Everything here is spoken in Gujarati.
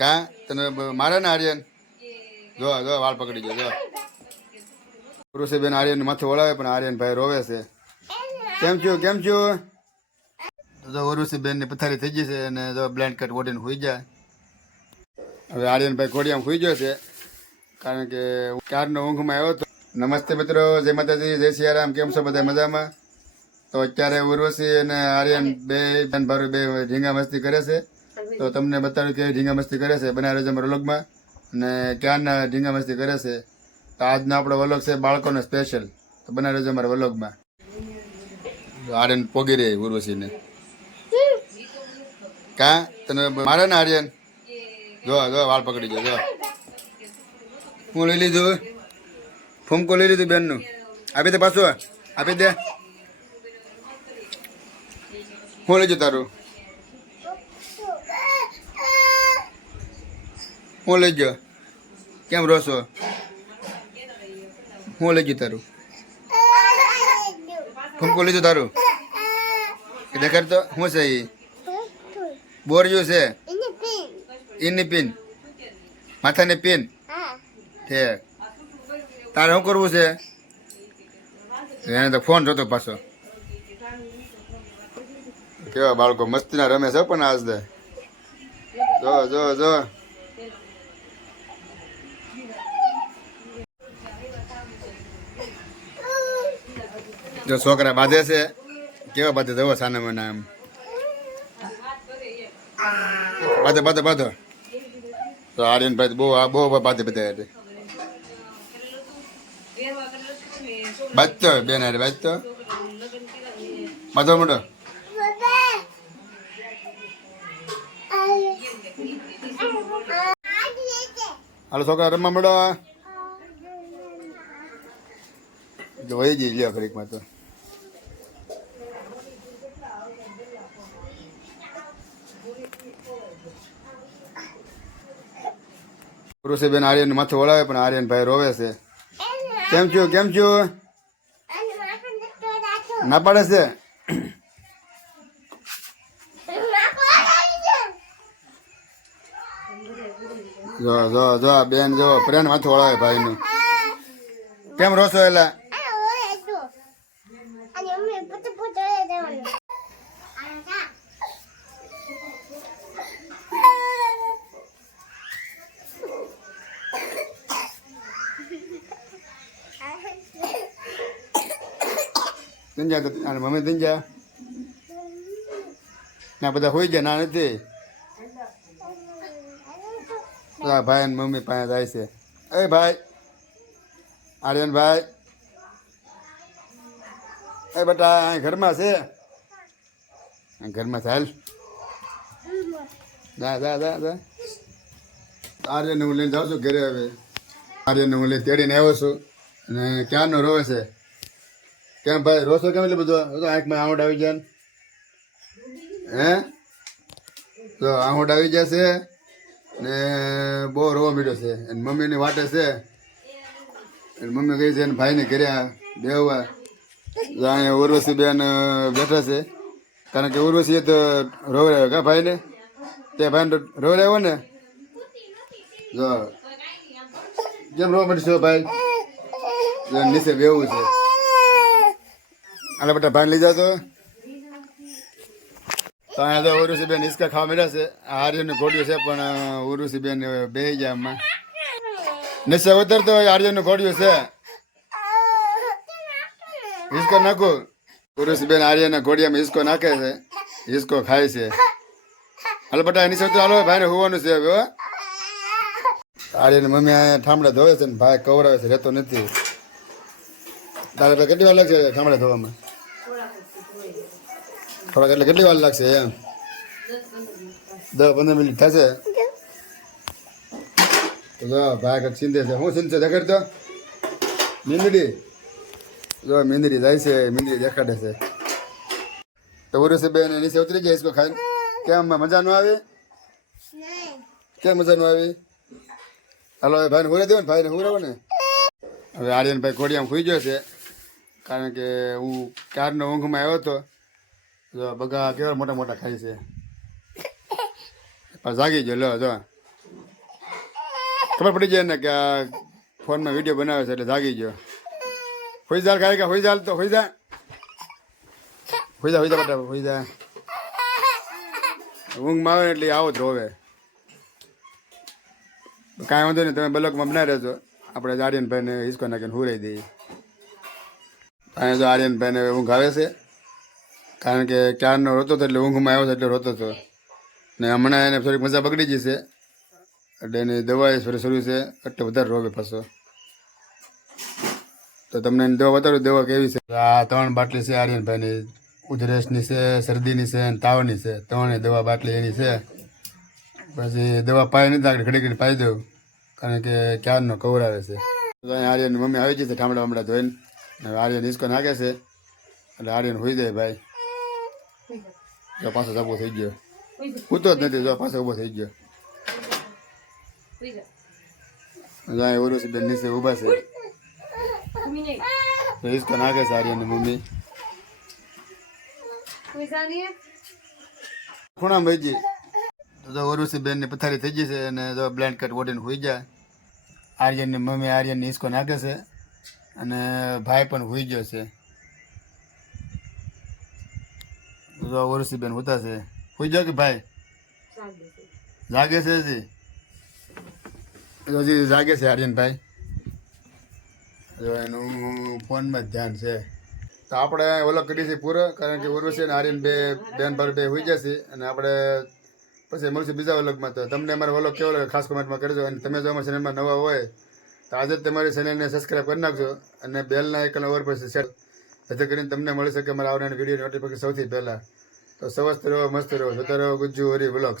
કા તને મારે ને આર્યન જો જો વાળ પકડી ગયો જો ઋષિબેન આર્યન માથે ઓળાવે પણ આર્યન ભાઈ રોવે છે. કેમ છું તો ઉર્વશીબેન ની પથારી થઈ ગઈ છે અને જો બ્લેન્કેટ ઓઢીને સુઈ જાય. હવે આર્યનભાઈ ઘોડિયામાં સુઈ ગયો છે કારણ કે ક્યારનો ઊંઘમાં આવ્યો હતો. નમસ્તે મિત્રો, જય માતાજી, જય સિયારામ. કેમ છો બધા મજામાં? તો અત્યારે ઉર્વશી અને આર્યન બે બેન ભારું બે ઢીંગા મસ્તી કરે છે. તો તમને બતાવ્યું કે ઢીંગા મસ્તી કરે છે બનાવી રહેજો અમારા વ્લોગમાં. અને ક્યારના ઢીંગા મસ્તી કરે છે તો આજનો આપણો વ્લોગ છે બાળકોને સ્પેશિયલ. તો બનાવી રહેજો અમારા વ્લોગમાં. આર્યન પોગી રહી ઉર્વશીને. કા તને મારે ને આર્યન જો જો વાળ પકડી ગયો જો હું લઈ લીધું ફૂમકો લઈ લીધું બેનનું. આપી દે પાછું આપી દે. હું લઈ જઉં તારું હું લઈ ગયો કેમ રોશો? હું લઈ ગયું તારું ફૂમકો લીધું તારું દેખાડ તો શું છે એ બોરિયું છે એની પિન માથાની પિન છે. તારે શું કરવું છે? એને તો ફોન જોતો પાછો. કેવા બાળકો મસ્તીના રમે છે પણ આજ દે જો જો જો જો છોકરા બાંધે છે કેવા બાંધે જવો સાના મને આમ બાંધો તો આર્યનભાઈ બહુ બાંધે બધા બાજતો બેન અરે બાજતો બાંધો મોટો હાલો છોકરા રમવા મળો વહી જઈ લ્યો ઘડીકમાં. તો ઋષિબેન આર્યન માથે ઓળાવે પણ આર્યન ભાઈ રોવે છે. કેમ છું ના પાડે છે? જો જો જો બેન જો પ્રેમ માથે ઓળાવે ભાઈ નું. કેમ રોશો? એલા તિંજા તો મમ્મી તિંજા ના બધા હોઈ ગયા ના નથી. ભાઈ અને મમ્મી પાસે જાય છે. એ ભાઈ આર્યન ભાઈ એ બેટા અહીં ઘરમાં છે ઘરમાં ચાલ જા આર્યનને હું લઈને જાઉં છું ઘરે. હવે આર્યનને હું લઈને તેડીને આવ્યો છું અને ક્યારનો રોવે છે. કેમ ભાઈ રોશો કેમ? એટલે બધું આંખમાં આંવડ આવી જાય હે તો આંવડ આવી જશે ને બહુ રોવા મીઠો છે. અને મમ્મીની વાટે છે. મમ્મી કહી છે ભાઈને ઘરે બેહવા. અહીંયા ઉર્વશી બેન બેઠા છે કારણ કે ઉર્વશીએ તો રોવડાવ્યો કા ભાઈને. તે ભાઈને રોવડાવ્યો ને જો કેમ રોવા માંડશો ભાઈ? નીચે બેવું છે. આલા બેટા ભાઈ લઈ જાતો. તો અહીંયા તો ઉર્વશીબેન હિસકા ખાવા મળ્યા છે. આર્યનું ઘોડિયું છે પણ ઉર્વશીબેન બેહી જાય આમાં નીચે ઉતરતો હોય. આર્યનું ઘોડિયું છે હિસકો નાખું. ઉર્વશીબેન આર્યના ઘોડિયામાં હિસકો નાખે છે. હિસકો ખાય છે. હાલો બેટા નીચે ઉતર. હાલો ભાઈને હોવાનું છે હવે. આર્યની મમ્મી અહીંયા ઠામડા ધોવે છે ને ભાઈ કવરાવે છે, રહેતો નથી. તારે કેટલી વાર લાગશે ઠામડા ધોવામાં? થોડાક એટલે કેટલી વાર લાગશે? એમ 10-15 મિનિટ થશે. તો જો ભાઈ કંઈક ચિંતે છે. શું ચિંતે દેખાડ તો? મીંદડી જો મીંદડી જાય છે. મીંદડી દેખાડે છે. તો ઉર્વશીબેન નીચે ઉતરી જાય હિસકો ખાઈને. કેમ મજા ન આવી? કેમ મજા ન આવી? હાલો ભાઈને હુરે દેવો ને, ભાઈને હુરાવો ને. હવે આર્યનભાઈ ઘોડિયામાં સુઈ ગયો છે કારણ કે હું ક્યારનો ઊંઘમાં આવ્યો હતો. જો બગા કેવા મોટા મોટા ખાય છે. જાગી ગયો લો જો ખબર પડી જાય ને કે આ ફોનમાં વિડીયો બનાવે છે એટલે જાગી ગયો. હોઈ જા ખાય કે હોઈ જા તો હોઈ જા બટા હોઈ જા. ઊંઘમાં આવે એટલે આવો જ રોવે. કાંઈ વાંધો નહીં, તમે બ્લોકમાં બનાવી રહેજો. આપણે આર્યનભાઈને હિસકો નાખીને હુરાઈ દઈએ. અહીંયા તો આર્યનભાઈને ઊંઘ આવે છે, કારણ કે ક્યારનો રોતો હતો એટલે ઊંઘમાં આવ્યો હતો એટલે રોતો હતો. ને હમણાં એને થોડીક મજા બગડી ગઈ છે એટલે એની દવા શરૂ છે એટલે વધારે રોગે પાછો. તો તમને એની દવા બતાડું, દવા કેવી છે. આ 3 બાટલી છે આર્યનભાઈની. ઉધરસની છે, શરદીની છે અને તાવની છે. 3 દવા બાટલી એની છે. પછી દવા પાઈ નથી આગળ ઘડી ઘડી પાઈ દઉં, કારણ કે ક્યારનો કવર આવે છે. તો અહીંયા આર્યનની મમ્મી આવી જશે ઠામડા વામડા ધોઈને. હવે આર્યન હિસકો નાખે છે એટલે આર્યન હોઈ જાય ભાઈ. જો પાછો ઊભો થઈ ગયો, ઉતો જ નથી, જો પાછો ઊભો થઈ ગયો. અહીંયા ઓરુસી બેન નીચે ઊભા છે, હિસકો નાખે છે આર્યનની મમ્મી. ખૂણા ભાઈજી તો ઓરુસી બેન ની પથારી થઈ ગઈ છે અને જો બ્લેન્કેટ ઓઢીને હોઈ જાય. આર્યનની મમ્મી આર્યનની હિસકો નાખે છે અને ભાઈ પણ હોઈ ગયો છે. જો ઓરુસી બેન હોતા છે, હોઈ જાવ કે ભાઈ જાગે છે હજી જાગે છે આર્યનભાઈ. જો એનું ફોનમાં જ ધ્યાન છે. તો આપણે ઓલો કરી છે પૂરો, કારણ કે ઉર્વશી અને આર્યન બેન ભાઈ બે હોઈ જશે અને આપણે પછી મળશું બીજા વ્લોગમાં. તો તમને અમારો વ્લોગ કેવો લાગે ખાસ કમેન્ટમાં કરજો. અને તમે જો અમારા ચેનલમાં નવા હોય તો આજે જ તમારી ચેનલને સબસ્ક્રાઈબ કરી નાખજો અને બેલના આઇકન ઓવર પર સેટ, જેથી કરીને તમને મળી શકે અમારા આવનારી વિડીયો નોટિફિકેશન સૌથી પહેલાં. તો સ્વસ્થ રહો, મસ્ત રહો, જોતા રહો ગુજ્જુ હરી વ્લોગ્સ.